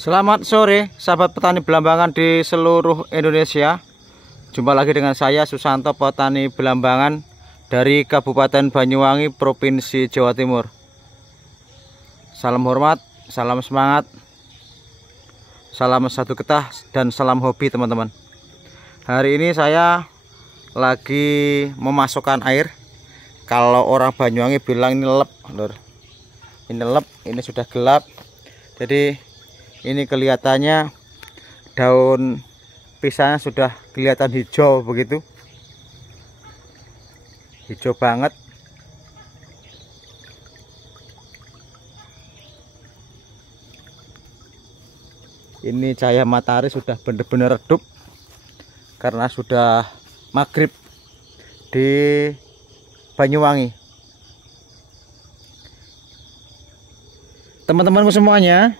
Selamat sore sahabat petani Belambangan di seluruh Indonesia. Jumpa lagi dengan saya Susanto, petani Belambangan dari Kabupaten Banyuwangi, Provinsi Jawa Timur. Salam hormat, salam semangat, salam satu getah, dan salam hobi teman-teman. Hari ini saya lagi memasukkan air. Kalau orang Banyuwangi bilang ini lelep, lur. Ini lelep, ini sudah gelap. Jadi ini kelihatannya daun pisangnya sudah kelihatan hijau begitu. Hijau banget. Ini cahaya matahari sudah benar-benar redup karena sudah maghrib di Banyuwangi. Teman-temanku semuanya,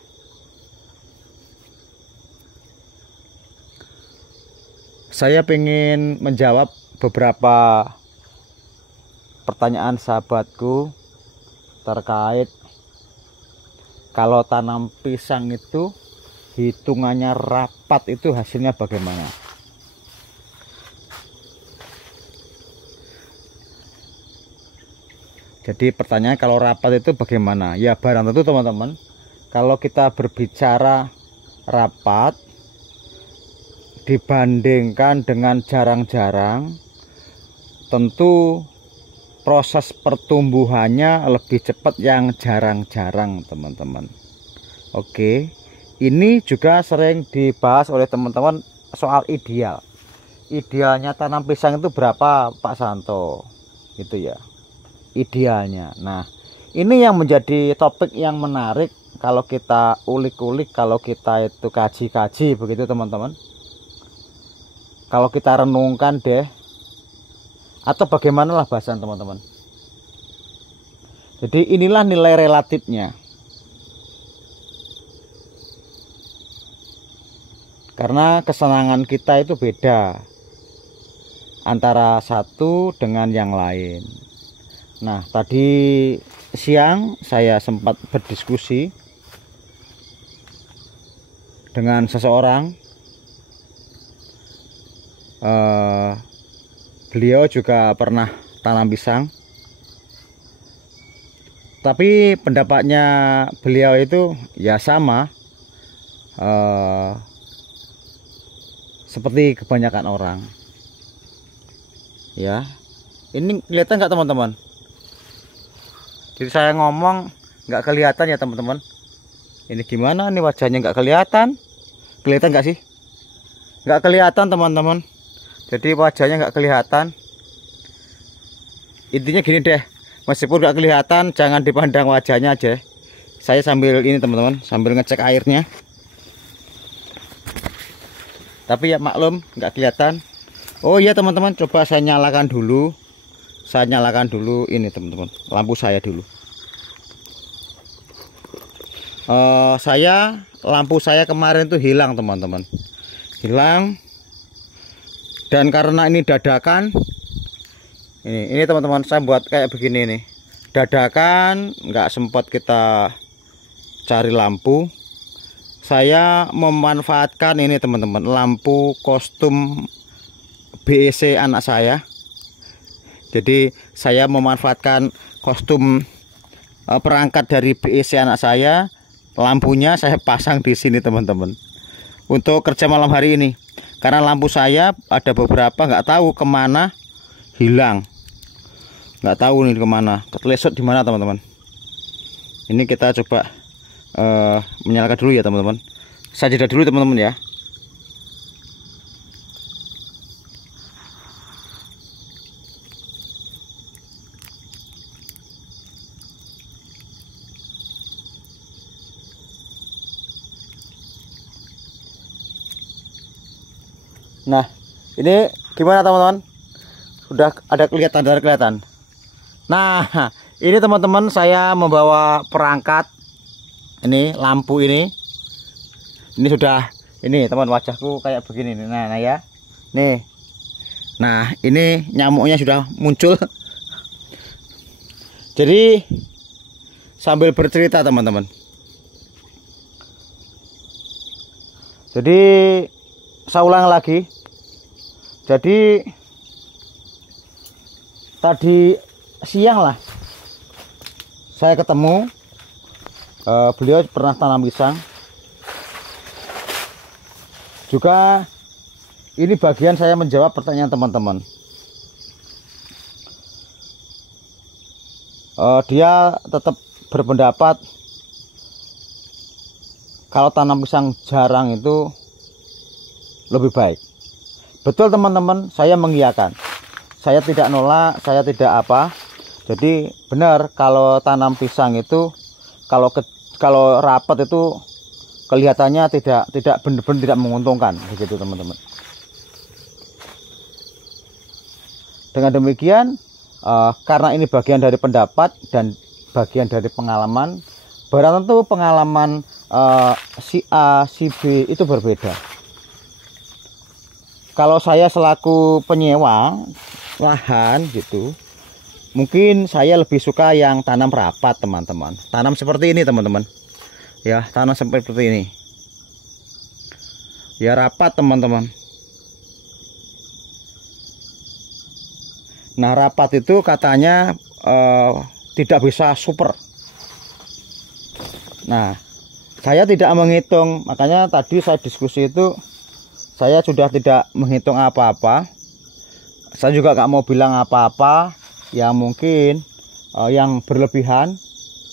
saya ingin menjawab beberapa pertanyaan sahabatku terkait kalau tanam pisang itu hitungannya rapat itu hasilnya bagaimana. Jadi pertanyaan kalau rapat itu bagaimana? Ya barang tentu teman-teman, kalau kita berbicara rapat dibandingkan dengan jarang-jarang, tentu proses pertumbuhannya lebih cepat yang jarang-jarang teman-teman. Oke, ini juga sering dibahas oleh teman-teman soal ideal. Idealnya tanam pisang itu berapa Pak Santo? Gitu ya, idealnya. Nah, ini yang menjadi topik yang menarik kalau kita ulik-ulik, kalau kita itu kaji-kaji begitu teman-teman. Kalau kita renungkan deh, atau bagaimanalah bahasan teman-teman. Jadi inilah nilai relatifnya. Karena kesenangan kita itu beda antara satu dengan yang lain. Nah, tadi siang saya sempat berdiskusi dengan seseorang. Beliau juga pernah tanam pisang, tapi pendapatnya beliau itu ya sama seperti kebanyakan orang. Ya, ini kelihatan nggak teman-teman? Jadi saya ngomong nggak kelihatan ya teman-teman. Ini gimana nih wajahnya, nggak kelihatan? Kelihatan nggak sih? Nggak kelihatan teman-teman. Jadi wajahnya nggak kelihatan. Intinya gini deh, meskipun nggak kelihatan jangan dipandang wajahnya aja. Saya sambil ini teman-teman, sambil ngecek airnya. Tapi ya maklum nggak kelihatan. Oh iya teman-teman, coba saya nyalakan dulu. Saya nyalakan dulu ini teman-teman, lampu saya dulu. Lampu saya kemarin tuh hilang teman-teman, hilang. Dan karena ini dadakan, ini teman-teman, saya buat kayak begini nih, dadakan, nggak sempat kita cari lampu. Saya memanfaatkan ini teman-teman, lampu kostum BEC anak saya. Jadi saya memanfaatkan kostum perangkat dari BEC anak saya, lampunya saya pasang di sini teman-teman, untuk kerja malam hari ini. Karena lampu saya ada beberapa nggak tahu kemana hilang, nggak tahu nih kemana, ketelesot di mana teman-teman. Ini kita coba menyalakan dulu ya teman-teman. Saya jeda dulu teman-teman ya. Nah, ini gimana teman-teman? Sudah ada kelihatan, dari kelihatan. Nah, ini teman-teman, saya membawa perangkat ini, lampu ini. Ini sudah, ini teman, wajahku kayak begini nih. Nah ya. Nih. Nah, ini nyamuknya sudah muncul. Jadi sambil bercerita teman-teman. Jadi saya ulang lagi. Jadi tadi siang lah saya ketemu beliau pernah tanam pisang juga. Ini bagian saya menjawab pertanyaan teman-teman. Dia tetap berpendapat kalau tanam pisang jarang itu lebih baik. Betul teman-teman, saya mengiyakan. Saya tidak nolak, saya tidak apa. Jadi benar kalau tanam pisang itu kalau rapat itu kelihatannya tidak benar-benar tidak menguntungkan begitu teman-teman. Dengan demikian karena ini bagian dari pendapat dan bagian dari pengalaman, barang tentu pengalaman si A, si B itu berbeda. Kalau saya selaku penyewa lahan gitu, mungkin saya lebih suka yang tanam rapat teman-teman. Tanam seperti ini teman-teman. Ya, tanam seperti ini. Ya rapat teman-teman. Nah rapat itu katanya tidak bisa super. Nah saya tidak menghitung, makanya tadi saya diskusi itu saya sudah tidak menghitung apa-apa. Saya juga nggak mau bilang apa-apa yang mungkin yang berlebihan,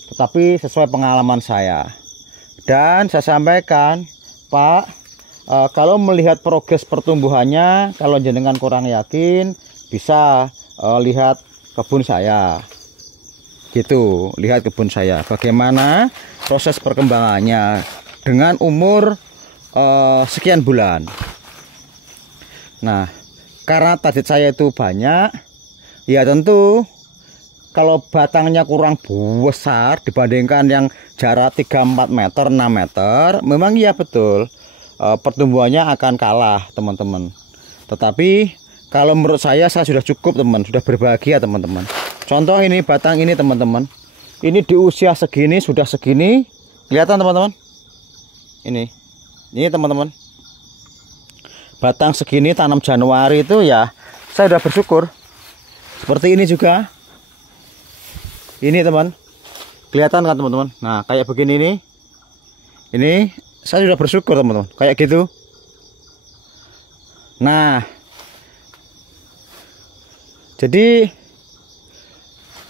tetapi sesuai pengalaman saya. Dan saya sampaikan, Pak, kalau melihat progres pertumbuhannya, kalau jenengan kurang yakin, bisa lihat kebun saya gitu, lihat kebun saya bagaimana proses perkembangannya dengan umur sekian bulan. Nah karena target saya itu banyak, ya tentu kalau batangnya kurang besar dibandingkan yang jarak 3-4 meter 6 meter, memang iya betul pertumbuhannya akan kalah teman-teman. Tetapi kalau menurut saya sudah cukup teman, sudah berbahagia teman-teman. Contoh ini batang ini teman-teman. Ini di usia segini sudah segini, kelihatan teman-teman. Ini teman-teman. Batang segini tanam Januari itu ya, saya sudah bersyukur. Seperti ini juga. Ini teman, kelihatan kan teman-teman. Nah kayak begini ini. Ini saya sudah bersyukur teman-teman. Kayak gitu. Nah. Jadi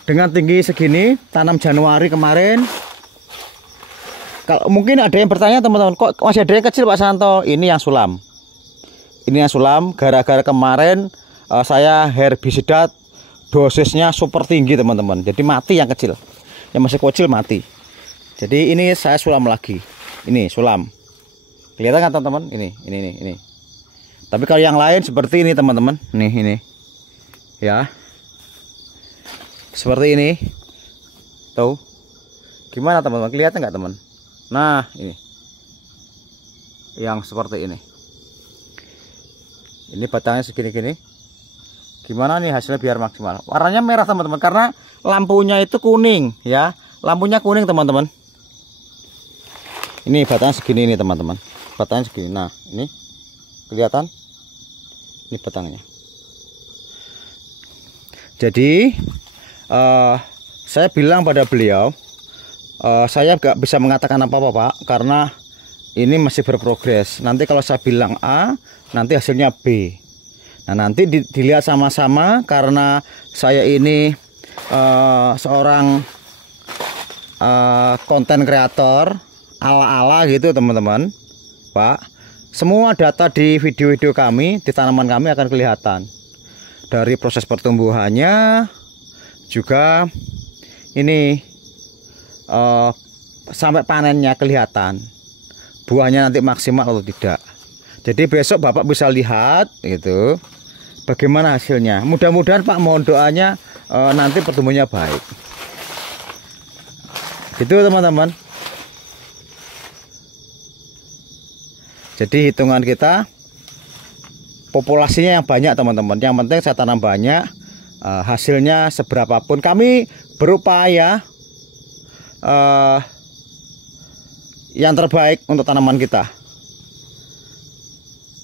dengan tinggi segini tanam Januari kemarin, kalau mungkin ada yang bertanya teman-teman, kok masih ada yang kecil Pak Santo? Ini yang sulam. Ini yang sulam gara-gara kemarin saya herbisida dosisnya super tinggi teman-teman. Jadi mati yang kecil. Yang masih kecil mati. Jadi ini saya sulam lagi. Ini sulam. Kelihatan kan teman-teman? Ini. Tapi kalau yang lain seperti ini teman-teman. Ini. Ya seperti ini tuh, gimana teman-teman, kelihatan nggak teman? Nah ini yang seperti ini batangnya segini-gini. Gimana nih hasilnya biar maksimal? Warnanya merah teman-teman karena lampunya itu kuning ya, lampunya kuning teman-teman. Ini batangnya segini ini teman-teman, batangnya segini. Nah ini kelihatan, ini batangnya. Jadi saya bilang pada beliau, saya nggak bisa mengatakan apa-apa Pak, karena ini masih berprogres. Nanti kalau saya bilang A, nanti hasilnya B. Nah nanti dilihat sama-sama, karena saya ini seorang konten kreator ala-ala gitu teman-teman Pak. Semua data di video-video kami, di tanaman kami akan kelihatan. Dari proses pertumbuhannya juga ini sampai panennya kelihatan, buahnya nanti maksimal atau tidak. Jadi besok Bapak bisa lihat gitu bagaimana hasilnya. Mudah-mudahan Pak, mohon doanya nanti pertumbuhannya baik. Gitu teman-teman. Jadi hitungan kita populasinya yang banyak teman-teman. Yang penting saya tanam banyak, hasilnya seberapapun kami berupaya yang terbaik untuk tanaman kita.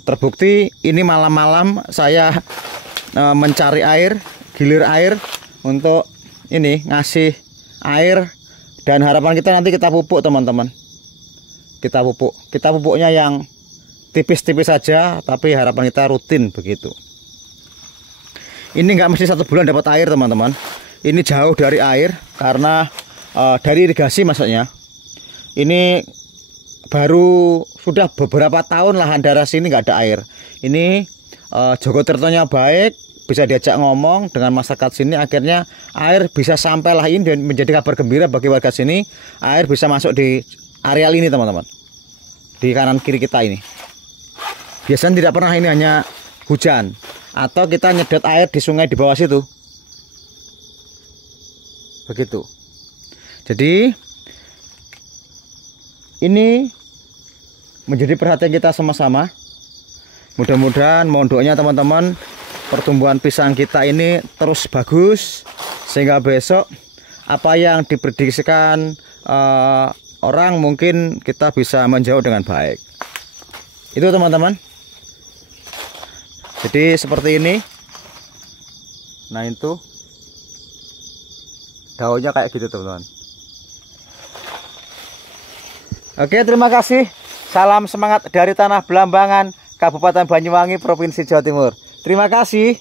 Terbukti ini malam-malam saya mencari air, gilir air untuk ini ngasih air, dan harapan kita nanti kita pupuk teman-teman. Kita pupuknya yang tipis-tipis saja, tapi harapan kita rutin begitu. Ini nggak mesti 1 bulan dapat air teman-teman. Ini jauh dari air karena dari irigasi maksudnya. Ini baru sudah beberapa tahun lahan daerah sini nggak ada air. Ini Joko Tirtonya baik, bisa diajak ngomong dengan masyarakat sini, akhirnya air bisa sampai lah ini, dan menjadi kabar gembira bagi warga sini. Air bisa masuk di areal ini teman-teman, di kanan kiri kita ini. Biasanya tidak pernah ini hanya hujan atau kita nyedot air di sungai di bawah situ. Begitu. Jadi ini menjadi perhatian kita sama-sama. Mudah-mudahan, mohon doanya teman-teman, pertumbuhan pisang kita ini terus bagus sehingga besok apa yang diprediksikan orang mungkin kita bisa menjauh dengan baik. Itu teman-teman. Jadi seperti ini. Nah itu daunnya kayak gitu teman-teman. Oke, terima kasih. Salam semangat dari Tanah Belambangan, Kabupaten Banyuwangi, Provinsi Jawa Timur. Terima kasih.